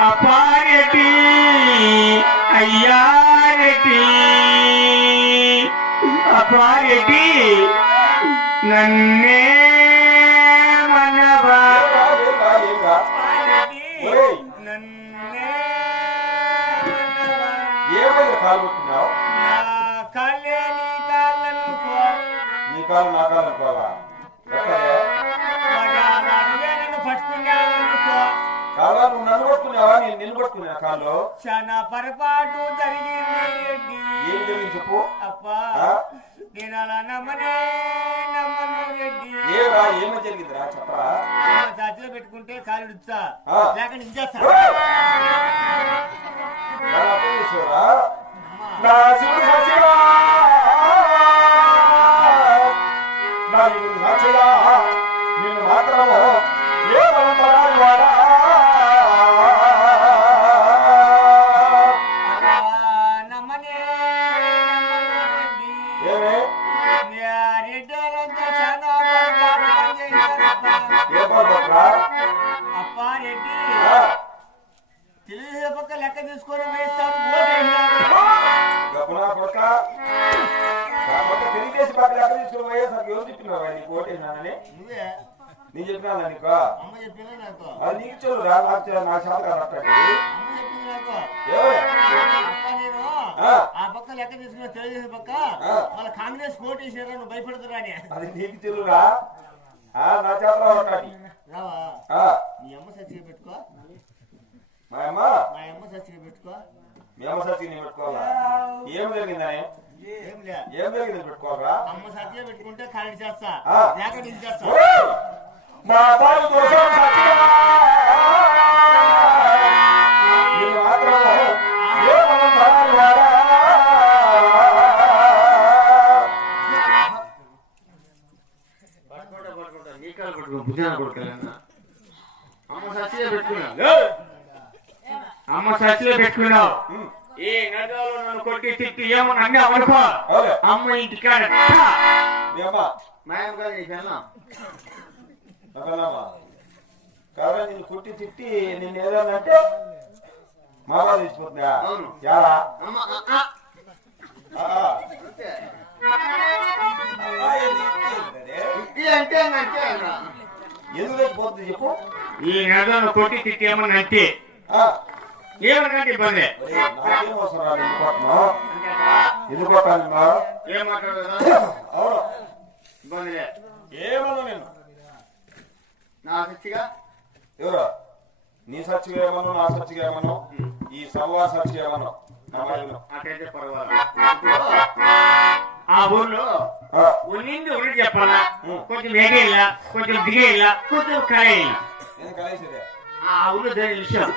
అపారెడ్డి అయ్యారెడ్డి అపారెడ్డి నన్నే మనవా. నన్నే ఏమైంది కాలు నా కళ్ళే నీ కాళ్ళనుకో నీ కాలు నా కాలు అనుకోవాలా నేను చాలా పొరపాటు జరిగింది ఏం జరిగింది చెప్పు? అప్పా ఆ? నేను అలా నమ్మనే నమ్మను రెడ్డి. ఏరా ఏమో జరిగిందిరా? చెప్పరా. పెట్టుకుంటే కాలు. లేక నించేస్తా? నా శివుడు నా శివుడు మాత్రము లెక్క తీసుకొని వేస్తారు ఓటేసినారు గప్పునా కొడక నా కొడక తెలుగుదేశం పక్కన ఎక్కడ తీసుకుని పోయేసరికి ఎవరు చెప్పినావా నీకు ఓటేసినానని నువ్వే. నేను చెప్పినా నీకు అమ్మ చెప్పిందా నాకు. అది నీకు చెల్లురా నాకు చెల్లు, నా శాత కనట్టండి అమ్మ చెప్పింది నాకు. ఏమే అప్ప నేను. ఆ. పక్క లెక్క తీసుకున్న తెలుగుదేశం పక్క. వాళ్ళ కాంగ్రెస్ ఓటు వేసారా నువ్వు భయపడుతురా అని. అది నీకు నా ఉంటాయి అమ్మ సచ్చిగా పెట్టుకో. మా అమ్మ మా అమ్మ సచ్చిగా పెట్టుకో మీ అమ్మ సచ్చి నేను పెట్టుకోవాలా ఏం జరిగిందని ఏం జరిగింది పెట్టుకోవాలా అమ్మ పెట్టుకుంటే ఖాళీ చేస్తా. లేక చేస్తా! మా బాబు? పట్టుకుంటా పట్టుకుంటా. అమ్మ ఏయ్! అమ్మ సచ్చిగా పెట్టుకున్నావు ఈ నగలో నన్ను కొట్టి తిట్టి ఏమని అన్నీ అనుకో. అమ్మ ఇంటికాడ మాయం నవ్వలామా కాదా నిన్ను కుట్టి తిట్టి నిన్ను ఏదన్నా అంటే మా బాధ తెచ్చిపోతుందా అవును. యారా అమ్మ ఆ, ఆ. ఆ, ఆ. అంతే. ఆ, ఏంది? ఏంది? ఇది అంటే అంటే అన్నా. ఎందుకు తెచ్చిపోతుంది చెప్పు ఈ నగను కొట్టి తిట్టి ఏమని అంటే ఏమనంటే ఇబ్బంది? ఒరేయ్, నాకేం అవసరం రా నిన్ను కొట్టను ఎందుకు కొట్టాలి నిన్ను? ఏం మాట్లాడదా అవును. ఇబ్బంది లే. ఏమన్నా నేను నా సచ్చిగా? ఎవరు? నీ సచ్చిగా ఏమన్నా నా సచ్చిగా ఏమన్నా ఈ సవ్వా సచ్చిగా ఏమన్నా పర్వాలేదు. ఇప్పుడు ఆ ఊర్లో ఉన్నింది ఉన్నది చెప్పాలా. కొంచెం ఎగేలా కొంచెం దిగేలా కొంచెం కలేసేది ఆ ఊర్లో విషయం.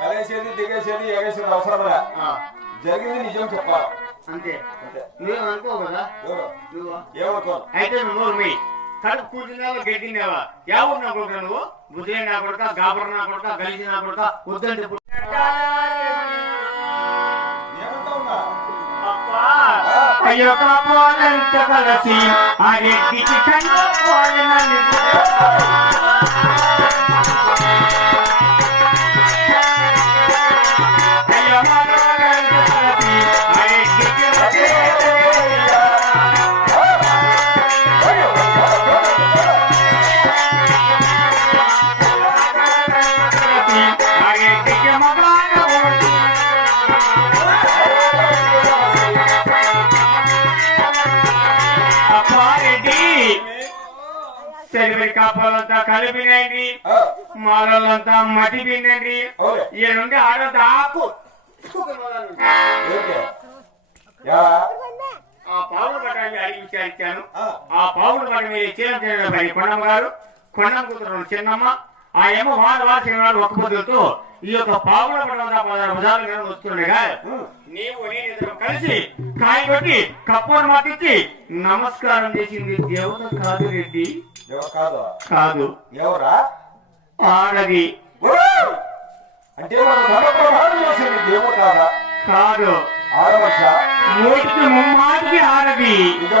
కలేసేది దిగేసేది ఎగేసేది అవసరమే ఆ, జరిగింది నిజం చెప్పాలి. అంతే. కదా? నువ్వు? ఏమనుకోను అయితే నువ్వు నోరు మీ కడుపు కూర్చున్నావా గడ్డినావా ఎవరు నా కొడుక నువ్వు? బుద్ధులే నా కొడుక గాబర నా కొడుక నా కొడుక వద్దంటే కలసి ఆ రెడ్డికి కన్నా పోలనని కాపాలంతా కలిపినండి ఆ, మాలంతా మట్టి పిండండి. అవులే. ఈ నుండి ఆడొద్దు ఆకు ఓకే. యా. ఆ పావుల పట్టాన్ని అడిగి విచారించాను ఆ, పావుల పట్ట మీద పని కొండమ్మ గారు. కొండమ్మ కూతురు చిన్నమ్మ. ఆ ఏమో వార్షిక నాడు ఒక్క ఈ యొక్క పావుల పట్ట పదహారు భుజాల వస్తుండగా నీవు నేను కలిసి కాయ కొట్టి కప్పును మాటిచ్చి నమస్కారం చేసింది దేవత కాదు రెడ్డి కాదు. కాదు. ఎవరా? ఆడది! అంటే దేవుడు కాదా? కాదు. ఆడవచ్చ మూటికి ముమ్మాటికి ఆడది. ఇది!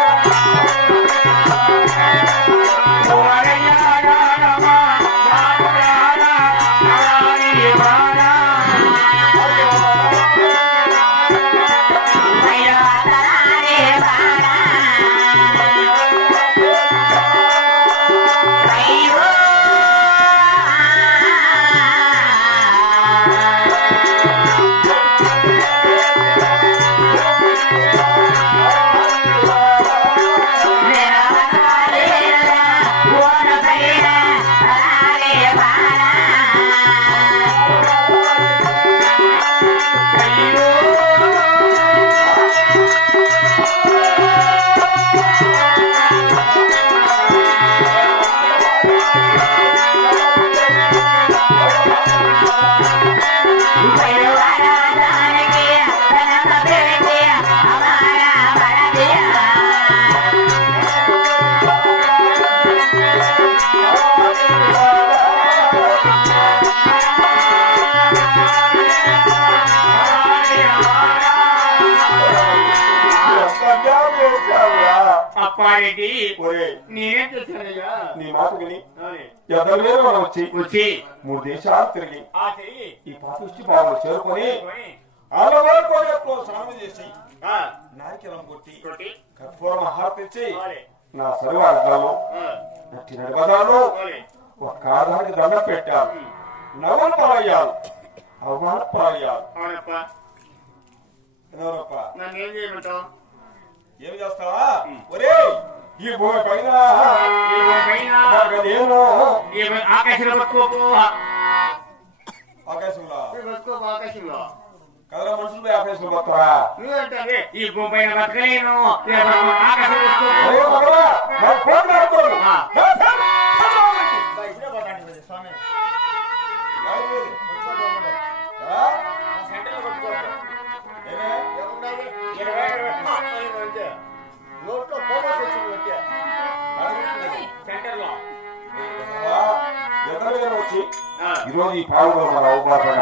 అప్పారెడ్డి నేనేం చేశానయ్యా? నీ మాట విని అవునే. ఎద్దరు మీద మనం వచ్చి వచ్చి మూడు దేశాలు తిరిగి ఈ పాపిష్టి బాబులు చేరుకొని స్నానం చేసి నాయకులం కొట్టి కర్పూరం ఆహారం తెచ్చి అవునే. నా సరివాళ్ళలో ఆ, నట్టి నడిపదాలు అవునే. ఒక ఆధారికి దండం పెట్టారు నవ్వులు పాలయ్యారు అవమాన పాలయ్యారు నన్ను ఏం చేయమంటావు? ఏం చేస్తావా? ఒరే ఈ భూమి పైన ఆకాశంలో ఆకాశంలో. కదరా మనుషులు ఆకాశంలో ఈ భూమి పైన బతకలేను ఆకాశంలో వచ్చి ఆ. ఈరోజు ఈ పావులు మన అవమానం.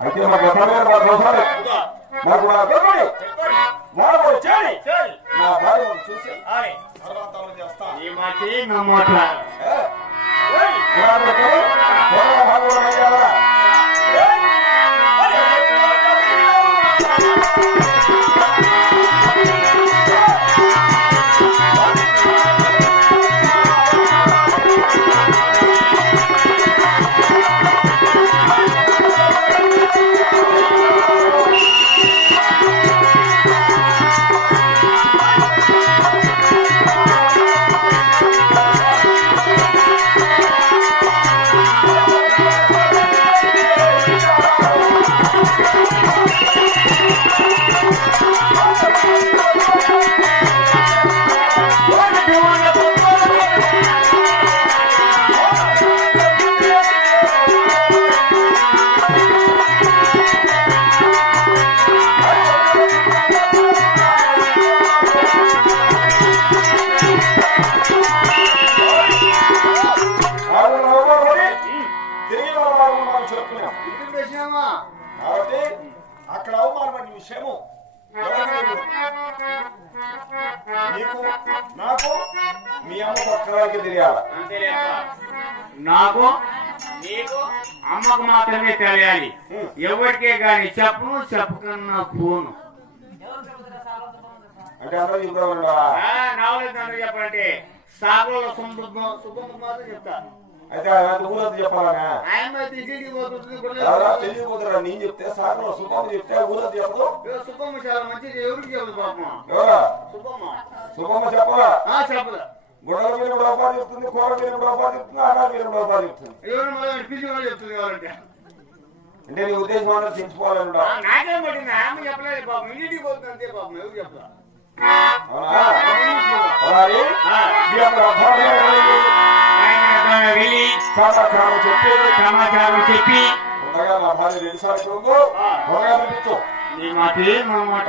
అయితే మాకు మీద మాకు అవసరం మాకు నా పెట్టుకోండి. వాడు చేరి చేయి. నా భార్యను చూసి. తర్వాత చేస్తా. ఈ మాటే నా కాబట్టి అక్కడ అవమానపడిన విషయము. నీకు నాకు మీ అమ్మ ఒక్కరికి తెలియాలి. నాకు నీకు అమ్మకు మాత్రమే తెలియాలి. ఎవరికే గాని చెప్పను చెప్పకన్నా పోను. అంటే అందరూ చెప్పాలంటే సాగులో సుబ్బమ్మ మాత్రం చెప్తా. అయితే ఆయన ఊరంతా చెప్పాలనా. తెలియకపోతున్నా నేను చెప్తే సార్లో సుఖం చెప్తే ఊరంతా చెప్పదు సుబ్బమ్మ చాలా మంచిది ఎవరికి చెప్పదు పాపం? ఎవరా? సుబ్బమ్మ. చెప్పరా? ఆ చెప్పదు. గుడల మీద కూడా చెప్తుంది కూర మీద కూడా ఉపాధి చెప్తుంది ఆడ మీద కూడా చెప్తుంది. చెప్తుంది కావాలంటే? అంటే నీ ఉద్దేశం అనేది తెచ్చుకోవాలని నాకేం పట్టింది? ఆమె చెప్పలేదు పాపం. ఇంటికి పోతుంది అంతే పాపం ఎవరు చెప్తా ఆయన వెళ్ళి సమాచారం చెప్పి సమాచారం చెప్పి. ఉండగా నా భార్య రెండు సార్లు ఉండగా పిలిపించు నీ మాట మా మాట.